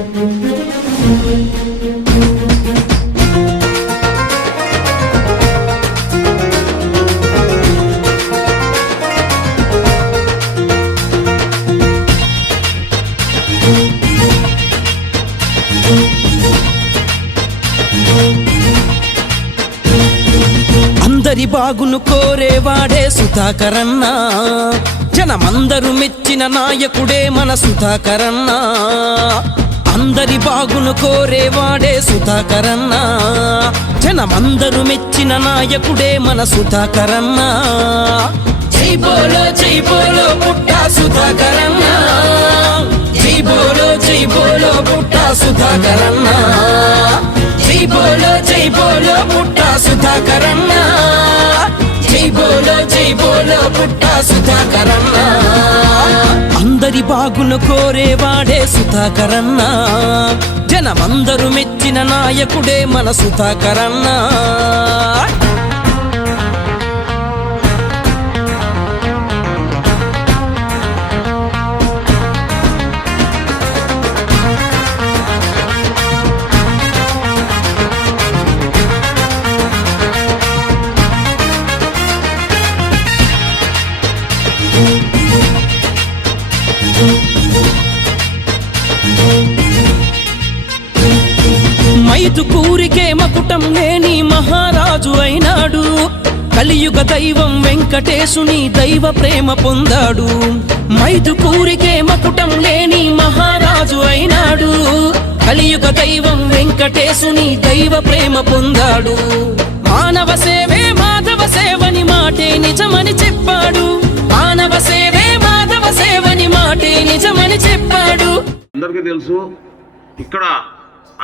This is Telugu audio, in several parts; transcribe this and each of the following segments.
అందరి బాగును కోరేవాడే సుధాకరన్న, జనమందరూ మెచ్చిన నాయకుడే మన సుధాకరన్న. అందరి బాగును కోరేవాడే సుధాకరన్న, జనమందరూ మెచ్చిన నాయకుడే మన సుధాకరన్న. జై బోలో పుట్టా సుధాకరన్న, జై బోలో పుట్టా సుధాకరన్న, జై బోలో పుట్టా సుధాకరన్న, జై బోలో పుట్టా సుధాకరన్న. అందరి బాగును కోరేవాడే సుధాకరన్న, జనమందరూ మెచ్చిన నాయకుడే మన సుధాకరన్న. మైదుకూరికే మకుటం లేని మహారాజు అయినాడు, కలియుగ దైవం వెంకటేశుని దైవ ప్రేమ పొందాడు. మైదుకూరికే మకుటం లేని మహారాజు అయినాడు, కలియుగ దైవం వెంకటేశుని దైవ ప్రేమ పొందాడు. మానవ సేవే మాధవ సేవని మాటే నిజమని చెప్పాడు, మానవ సేవే మాధవ సేవని మాటే నిజమని చెప్పాడు. అందరికీ తెలుసు ఇక్కడ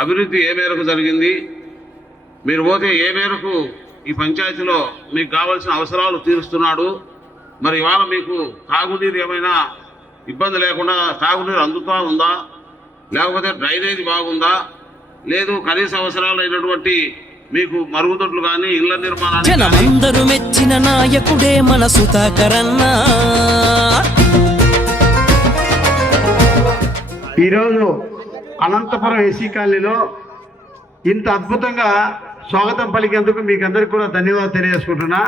అభివృద్ధి ఏ మేరకు జరిగింది, మీరు పోతే ఏ మేరకు ఈ పంచాయతీలో మీకు కావాల్సిన అవసరాలు తీరుస్తున్నాడు. మరి ఇవాళ మీకు తాగునీరు ఏమైనా ఇబ్బంది లేకుండా తాగునీరు అందుతూ ఉందా, లేకపోతే డ్రైనేజ్ బాగుందా, లేదు కనీస అవసరాలు అయినటువంటి మీకు మరుగుదొడ్లు కానీ ఇళ్ల నిర్మాణాలు. జనమందరూ మెచ్చిన నాయకుడే మన సుధాకరన్న. ఈరోజు అనంతపురం ఎస్సీ కాలనీలో ఇంత అద్భుతంగా స్వాగతం పలికేందుకు మీకు అందరికీ కూడా ధన్యవాదాలు తెలియజేసుకుంటున్నా.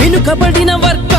వెనుకబడిన వర్గ